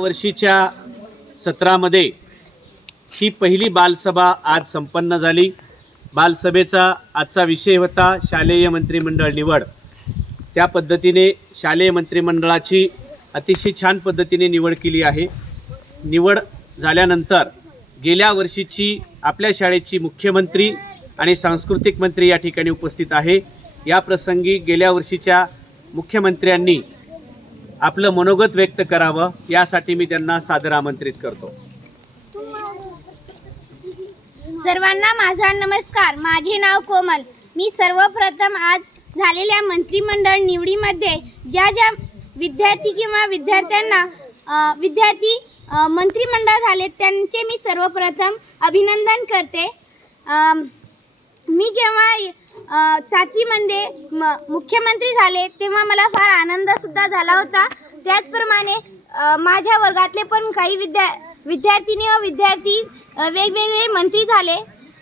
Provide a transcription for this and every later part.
वर्षीच्या सत्रामध्ये ही पहिली बालसभा आज संपन्न झाली. बालसभेचा आजचा विषय होता शालेय मंत्रिमंडळ निवड. त्या पद्धतीने शालेय मंत्रिमंडळाची अतिशय छान पद्धतीने निवड केली आहे. निवड झाल्यानंतर गेल्या वर्षीची आपल्या शाळेची मुख्यमंत्री आणि सांस्कृतिक मंत्री या ठिकाणी उपस्थित आहे. या प्रसंगी गेल्या वर्षीच्या मुख्यमंत्र्यांनी आपलं मनोगत व्यक्त करावं यासाठी मी त्यांना सादर आमंत्रित करतो. सर्वांना माझा नमस्कार. माझे नाव कोमल. मी सर्वप्रथम आज झालेल्या मंत्रिमंडळ निवडीमध्ये ज्या ज्या विद्यार्थी किंवा विद्यार्थ्यांना विद्यार्थी मंत्रिमंडळ झाले त्यांचे मी सर्वप्रथम अभिनंदन करते. मी जेव्हा चाचीमध्ये म मुख्यमंत्री झाले तेव्हा मला फार आनंदसुद्धा झाला होता. त्याचप्रमाणे माझ्या वर्गातले पण काही विद्या विद्यार्थिनी व विद्यार्थी वेगवेगळे मंत्री झाले.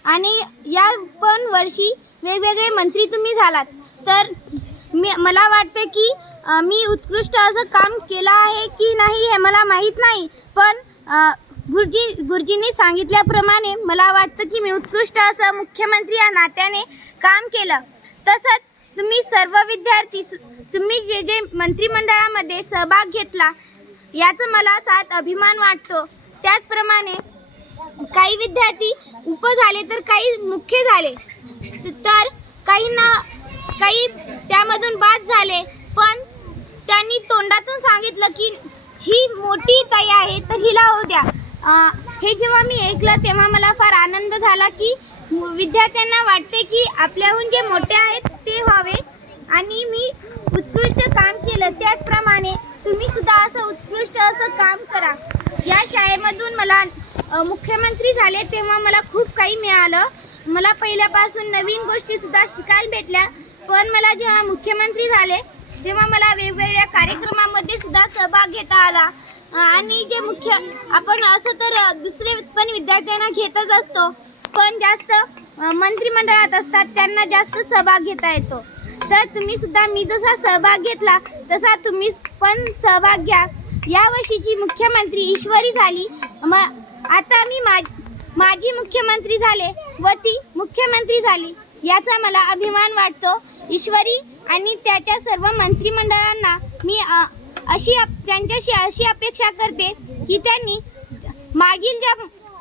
आणि या पण वर्षी वेगवेगळे मंत्री तुम्ही झालात. तर मी मला वाटते की मी उत्कृष्ट असं काम केलं आहे की नाही हे मला माहीत नाही. पण गुरुजी गुरुजींनी सांगितल्याप्रमाणे मला वाटतं की मी उत्कृष्ट असं मुख्यमंत्री या नात्याने काम केलं. तसंच तुम्ही सर्व विद्यार्थी सु- तुम्ही जे जे मंत्रिमंडळामध्ये सहभाग घेतला याचं मला साथ अभिमान वाटतो. त्याचप्रमाणे काही विद्यार्थी उप झाले तर काही मुख्य झाले. तर काहींना काही त्यामधून बाद झाले पण त्यांनी तोंडातून सांगितलं की ही मोठी ताई आहे तर हिला होऊ द्या. हे जेव्हा मी ऐकलं तेव्हा मला फार आनंद झाला की विद्यार्थ्यांना वाटते की आपल्याहून जे मोठे आहेत ते व्हावे. आणि मी उत्कृष्ट काम केलं. त्याचप्रमाणे तुम्ही सुद्धा असं उत्कृष्ट असं काम करा. या शाळेमधून मला मुख्यमंत्री झाले तेव्हा मला खूप काही मिळालं. मला पहिल्यापासून नवीन गोष्टी सुद्धा शिकायला भेटल्या. पण मला जेव्हा मुख्यमंत्री झाले तेव्हा मला वेगवेगळ्या कार्यक्रमामध्ये सुद्धा सहभाग घेता आला. आणि जे मुख्य आपण असं तर दुसरे पण विद्यार्थ्यांना घेतच असतो. पण जास्त मंत्रिमंडळात असतात त्यांना जास्त सहभाग घेता येतो. तर तुम्ही सुद्धा मी जसा सहभाग घेतला तसा तुम्ही पण सहभाग घ्या. यावर्षीची मुख्यमंत्री ईश्वरी झाली. मग आता मी मा माझी मुख्यमंत्री झाले व ती मुख्यमंत्री झाली याचा मला अभिमान वाटतो. ईश्वरी आणि त्याच्या सर्व मंत्रिमंडळांना मी अशी त्यांच्याशी अशी अपेक्षा करते की त्यांनी मागील ज्या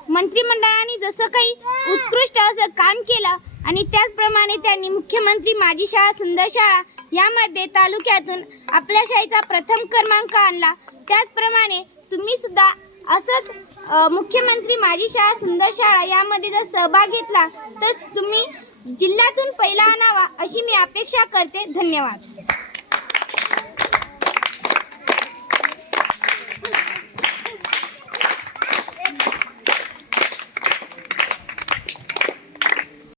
मंत्रिमंडळाने जसं काही उत्कृष्ट असं काम केलं आणि त्याचप्रमाणे त्यांनी मुख्यमंत्री माझी शाळा सुंदर शाळा यामध्ये तालुक्यातून आपल्या शाळेचा प्रथम क्रमांक आणला. त्याचप्रमाणे तुम्ही सुद्धा असंच मुख्यमंत्री माझी शाळा सुंदर शाळा यामध्ये जर सहभाग घेतला तर तुम्ही जिल्ह्यातून पहिला आणावा अशी मी अपेक्षा करते. धन्यवाद.